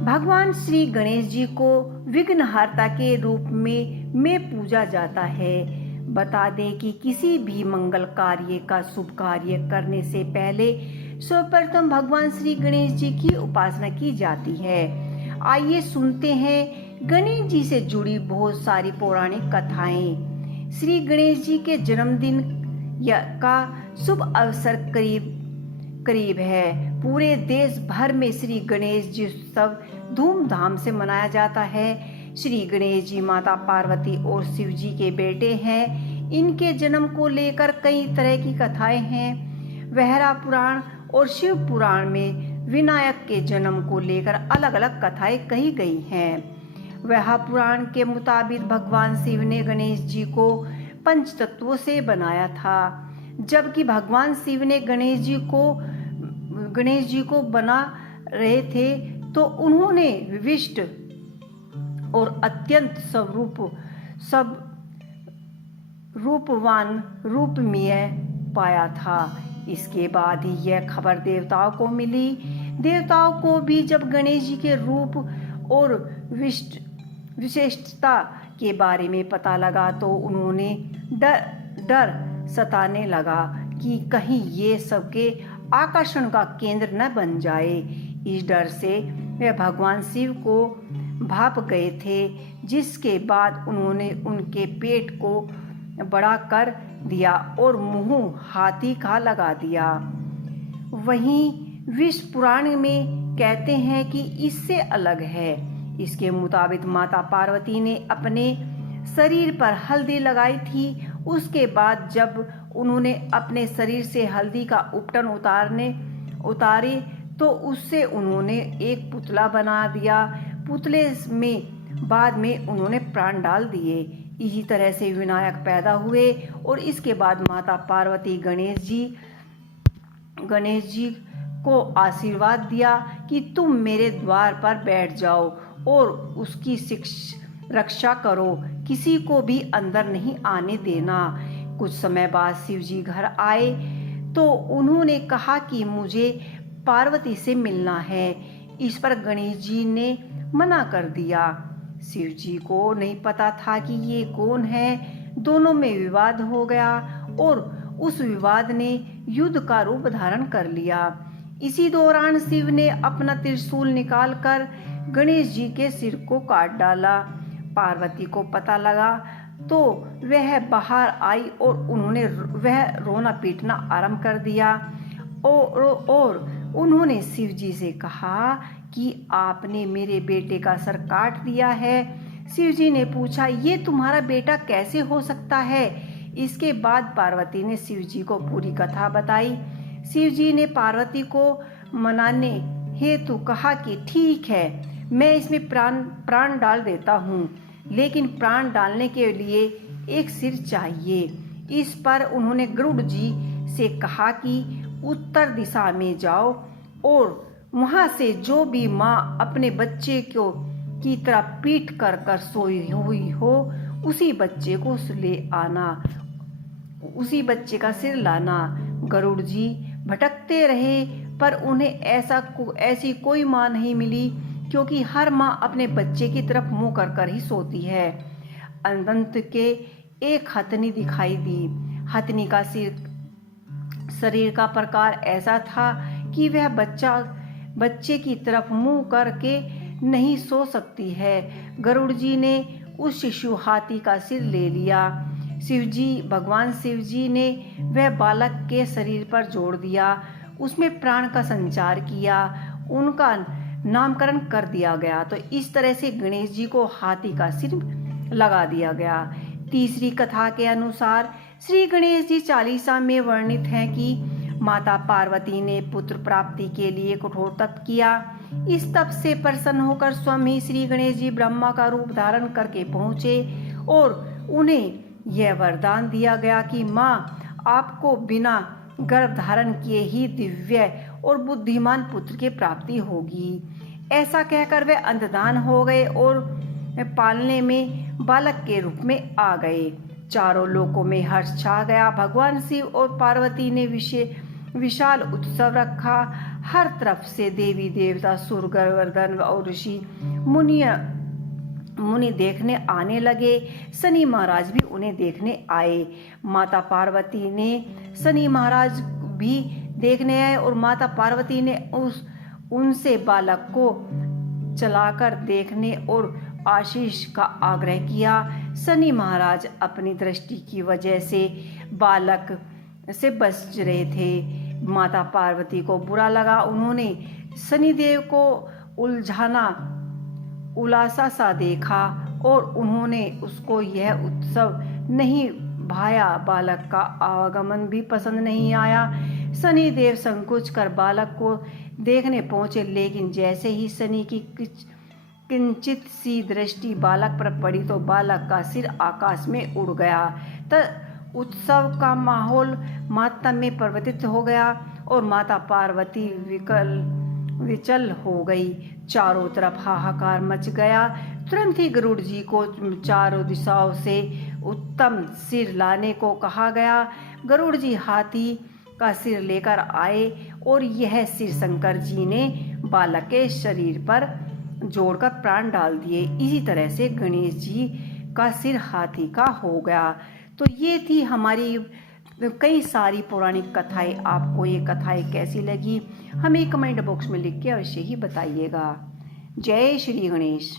भगवान श्री गणेश जी को विघ्नहर्ता के रूप में पूजा जाता है। बता दें कि किसी भी मंगल कार्य का शुभ कार्य करने से पहले सर्वप्रथम भगवान श्री गणेश जी की उपासना की जाती है। आइए सुनते हैं गणेश जी से जुड़ी बहुत सारी पौराणिक कथाएं। श्री गणेश जी के जन्मदिन का शुभ अवसर करीब है। पूरे देश भर में श्री गणेश जी उत्सव धूमधाम से मनाया जाता है। श्री गणेश जी माता पार्वती और शिव जी के बेटे हैं। इनके जन्म को लेकर कई तरह की कथाएं हैं। वैहरा पुराण और शिव पुराण में विनायक के जन्म को लेकर अलग अलग कथाएं कही गई हैं। वैहा पुराण के मुताबिक भगवान शिव ने गणेश जी को पंच तत्वों से बनाया था, जबकि भगवान शिव ने गणेश जी को बना रहे थे तो उन्होंने विशिष्ट और अत्यंत रूपमय पाया था। इसके बाद ही यह खबर देवताओं को मिली। देवताओं को भी जब गणेश जी के रूप और विशिष्टता के बारे में पता लगा तो उन्होंने डर सताने लगा कि कहीं ये सबके आकर्षण का केंद्र न बन जाए। इस डर से वे भगवान शिव को भाप गए थे, जिसके बाद उन्होंने उनके पेट को बड़ा कर दिया और मुंह हाथी का लगा दिया। वहीं विष्णु पुराण में कहते हैं कि इससे अलग है। इसके मुताबिक माता पार्वती ने अपने शरीर पर हल्दी लगाई थी। उसके बाद जब उन्होंने अपने शरीर से हल्दी का उपटन उतारे तो उससे उन्होंने एक पुतला बना दिया। पुतले में बाद में उन्होंने प्राण डाल दिए। इसी तरह से विनायक पैदा हुए और इसके बाद माता पार्वती गणेश जी को आशीर्वाद दिया कि तुम मेरे द्वार पर बैठ जाओ और उसकी रक्षा करो, किसी को भी अंदर नहीं आने देना। कुछ समय बाद शिव जी घर आए तो उन्होंने कहा कि मुझे पार्वती से मिलना है। इस पर गणेश जी ने मना कर दिया। शिव जी को नहीं पता था कि ये कौन है। दोनों में विवाद हो गया और उस विवाद ने युद्ध का रूप धारण कर लिया। इसी दौरान शिव ने अपना त्रिशूल निकालकर गणेश जी के सिर को काट डाला। पार्वती को पता लगा तो वह बाहर आई और वह रोना पीटना आरंभ कर दिया और उन्होंने शिव जी से कहा कि आपने मेरे बेटे का सर काट दिया है। शिव जी ने पूछा, ये तुम्हारा बेटा कैसे हो सकता है? इसके बाद पार्वती ने शिव जी को पूरी कथा बताई। शिव जी ने पार्वती को मनाने हेतु कहा कि ठीक है, मैं इसमें प्राण डाल देता हूँ, लेकिन प्राण डालने के लिए एक सिर चाहिए। इस पर उन्होंने गरुड़ जी से कहा कि उत्तर दिशा में जाओ और वहां से जो भी माँ अपने बच्चे की तरह पीट कर सोई हुई हो उसी बच्चे को ले आना, उसी बच्चे का सिर लाना। गरुड़ जी भटकते रहे पर उन्हें ऐसी कोई माँ नहीं मिली, क्योंकि हर माँ अपने बच्चे की तरफ मुंह कर ही सोती है। अंत के एक हथनी दिखाई दी। हथनी का शरीर का प्रकार ऐसा था कि वह बच्चे की तरफ मुंह करके नहीं सो सकती है। गरुड़ जी ने उस शिशु हाथी का सिर ले लिया। भगवान शिव जी ने वह बालक के शरीर पर जोड़ दिया, उसमें प्राण का संचार किया, उनका नामकरण कर दिया गया। तो इस तरह से गणेश जी को हाथी का सिर लगा दिया गया। तीसरी कथा के अनुसार श्री गणेश जी चालीसा में वर्णित हैं कि माता पार्वती ने पुत्र प्राप्ति के लिए कठोर तप किया। इस तप से प्रसन्न होकर स्वयं ही श्री गणेश जी ब्रह्मा का रूप धारण करके पहुंचे और उन्हें यह वरदान दिया गया कि माँ आपको बिना गर्भ धारण किए ही दिव्य और बुद्धिमान पुत्र की प्राप्ति होगी। ऐसा कहकर वे अंतर्धान हो गए और पालने में बालक के रूप में आ गए। चारों लोकों में हर्ष छा गया। भगवान शिव और पार्वती ने विशाल उत्सव रखा। हर तरफ से देवी देवता, सुर, गंधर्व और ऋषि मुनि देखने आने लगे। शनि महाराज भी उन्हें देखने आए। माता पार्वती ने शनि महाराज भी देखने आए और माता पार्वती ने उनसे बालक को चलाकर देखने और आशीष का आग्रह किया। शनि महाराज अपनी दृष्टि की वजह से बालक से बच रहे थे। माता पार्वती को बुरा लगा। उन्होंने शनिदेव को उलासा सा देखा और उन्होंने उसको यह उत्सव नहीं भाया। बालक का आगमन भी पसंद नहीं आया। शनिदेव संकोच कर बालक को देखने पहुंचे, लेकिन जैसे ही शनि की किंचित सी दृष्टि बालक पर पड़ी तो बालक का सिर आकाश में उड़ गया। उत्सव का माहौल मातम में परिवर्तित हो गया और माता पार्वती विचल हो गई। चारों तरफ हाहाकार मच गया। तुरंत ही गरुड़ जी को चारों दिशाओं से उत्तम सिर लाने को कहा गया। गरुड़ जी हाथी का सिर लेकर आए और यह सिर शंकर जी ने बालक के शरीर पर जोड़कर प्राण डाल दिए। इसी तरह से गणेश जी का सिर हाथी का हो गया। तो ये थी हमारी कई सारी पौराणिक कथाएं। आपको ये कथाएं कैसी लगी हमें कमेंट बॉक्स में लिख के अवश्य ही बताइएगा। जय श्री गणेश।